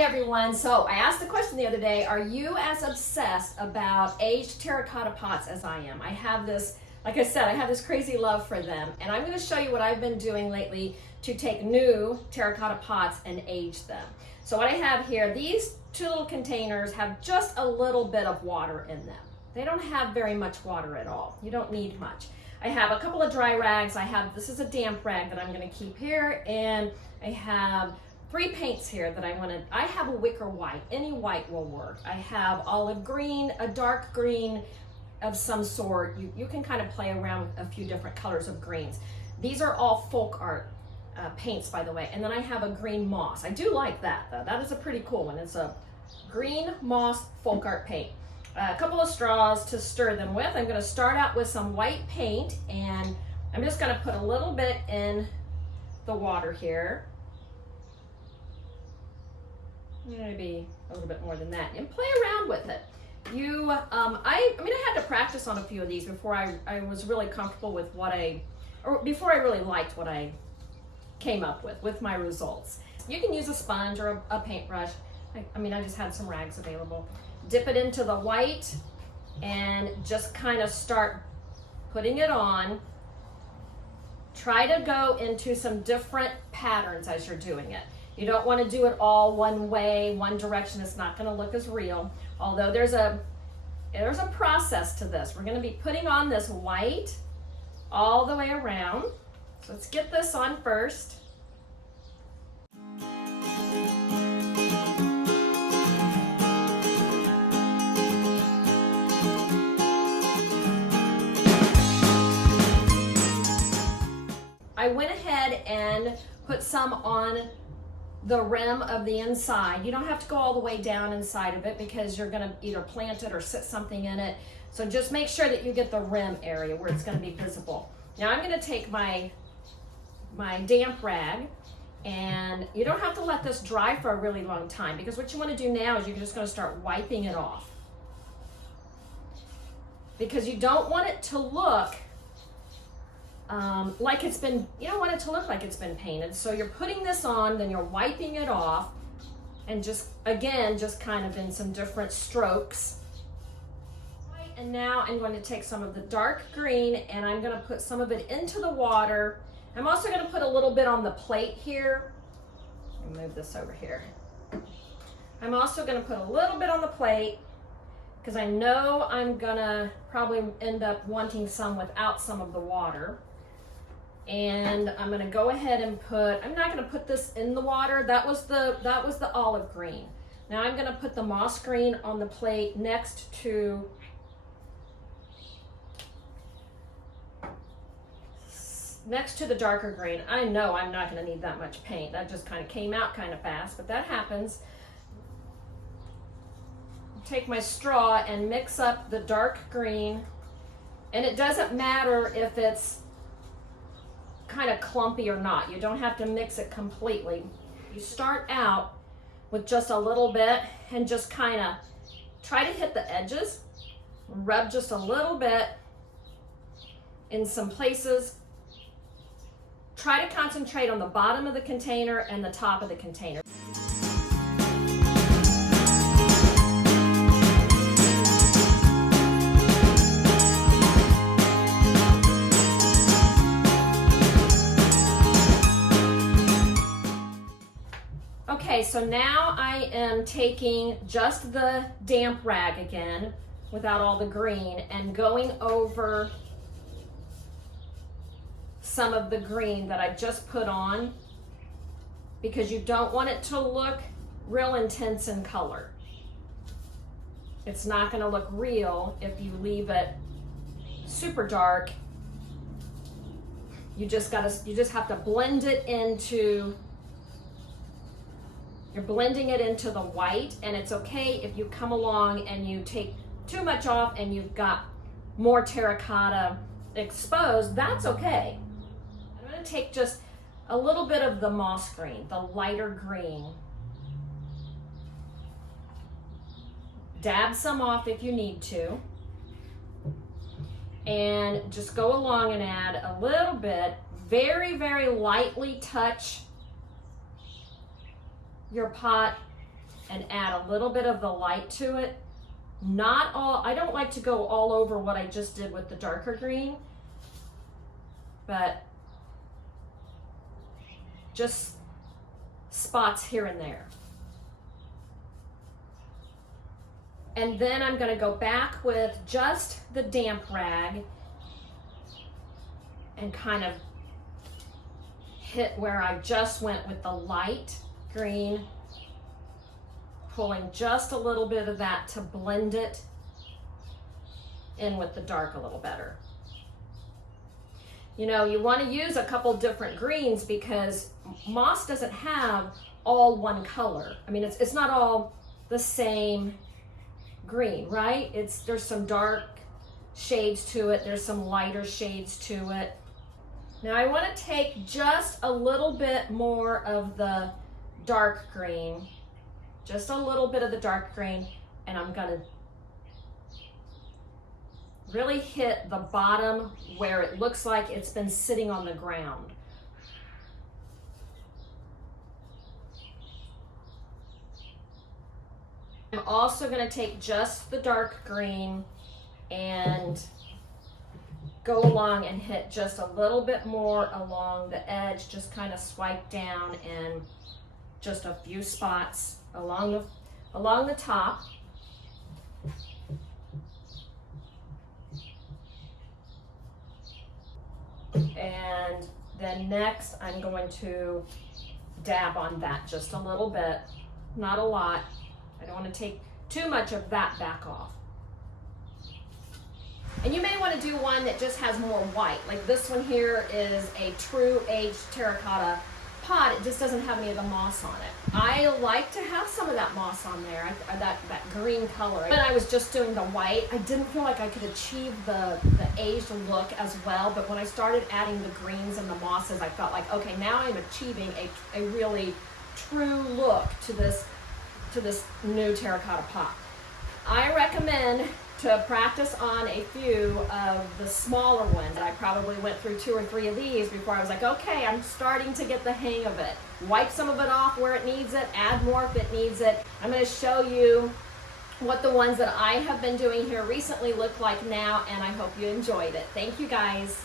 Hi everyone. So I asked the question the other day, are you as obsessed about aged terracotta pots as I am? I have this, like I said, I have this crazy love for them, and I'm going to show you what I've been doing lately to take new terracotta pots and age them. So what I have here, these two little containers have just a little bit of water in them. They don't have very much water at all. You don't need much. I have a couple of dry rags. This is a damp rag that I'm going to keep here, and I have 3 paints here that I have a wicker white. Any white will work. I have olive green, a dark green of some sort. You can kind of play around with a few different colors of greens. These are all folk art paints, by the way. And then I have a green moss. I do like that, though. That is a pretty cool one. It's a green moss folk art paint. A couple of straws to stir them with. I'm going to start out with some white paint, and I'm just going to put a little bit in the water here. Maybe a little bit more than that, and play around with it. I mean, I had to practice on a few of these before I was really comfortable with before I really liked what I came up with my results. You can use a sponge or a paintbrush. I just had some rags available. Dip it into the white and just kind of start putting it on. Try to go into some different patterns as you're doing it. You don't want to do it all one way, one direction. It's not going to look as real. Although there's a process to this. We're going to be putting on this white all the way around. So let's get this on first. I went ahead and put some on the rim of the inside. You don't have to go all the way down inside of it because you're going to either plant it or sit something in it. So just make sure that you get the rim area where it's going to be visible. Now I'm going to take my damp rag, and you don't have to let this dry for a really long time, because what you want to do now is you're just going to start wiping it off, because you don't want it to look like it's been, you don't want it to look like it's been painted. So you're putting this on, then you're wiping it off, and just kind of in some different strokes. And now I'm going to take some of the dark green, and I'm going to put some of it into the water. I'm also going to put a little bit on the plate here. Let me move this over here. I'm also going to put a little bit on the plate, because I know I'm going to probably end up wanting some without some of the water. And I'm going to go ahead and I'm not going to put this in the water. That was the olive green. Now I'm going to put the moss green on the plate next to the darker green. I know I'm not going to need that much paint. That just kind of came out kind of fast, but that happens. Take my straw and mix up the dark green, and it doesn't matter if it's kind of clumpy or not. You don't have to mix it completely. You start out with just a little bit and just kind of try to hit the edges. Rub just a little bit in some places. Try to concentrate on the bottom of the container and the top of the container. Okay, so now I am taking just the damp rag again, without all the green, and going over some of the green that I just put on, because you don't want it to look real intense in color. It's not going to look real if you leave it super dark. You just have to blend it into. You're blending it into the white, and it's okay if you come along and you take too much off and you've got more terracotta exposed. That's okay. I'm going to take just a little bit of the moss green, the lighter green. Dab some off if you need to. And just go along and add a little bit, very, very lightly touch your pot and add a little bit of the light to it. Not all, I don't like to go all over what I just did with the darker green, but just spots here and there. And then I'm going to go back with just the damp rag and kind of hit where I just went with the light green, pulling just a little bit of that to blend it in with the dark a little better. You know, you want to use a couple different greens because moss doesn't have all one color. I mean, it's not all the same green, right? There's some dark shades to it, there's some lighter shades to it. Now I want to take just a little bit more of the dark green, just a little bit of the dark green, and I'm going to really hit the bottom where it looks like it's been sitting on the ground. I'm also going to take just the dark green and go along and hit just a little bit more along the edge, just kind of swipe down in just a few spots along the top. And then next I'm going to dab on that just a little bit, not a lot. I don't want to take too much of that back off. And you may want to do one that just has more white. Like this one here is a true aged terracotta pot. It just doesn't have any of the moss on it. I like to have some of that moss on there, that green color. When I was just doing the white, I didn't feel like I could achieve the aged look as well. But when I started adding the greens and the mosses, I felt like, okay, now I'm achieving a really true look to this new terracotta pot. I recommend to practice on a few of the smaller ones. I probably went through 2 or 3 of these before I was like, okay, I'm starting to get the hang of it. Wipe some of it off where it needs it, add more if it needs it. I'm going to show you what the ones that I have been doing here recently look like now, and I hope you enjoyed it. Thank you guys.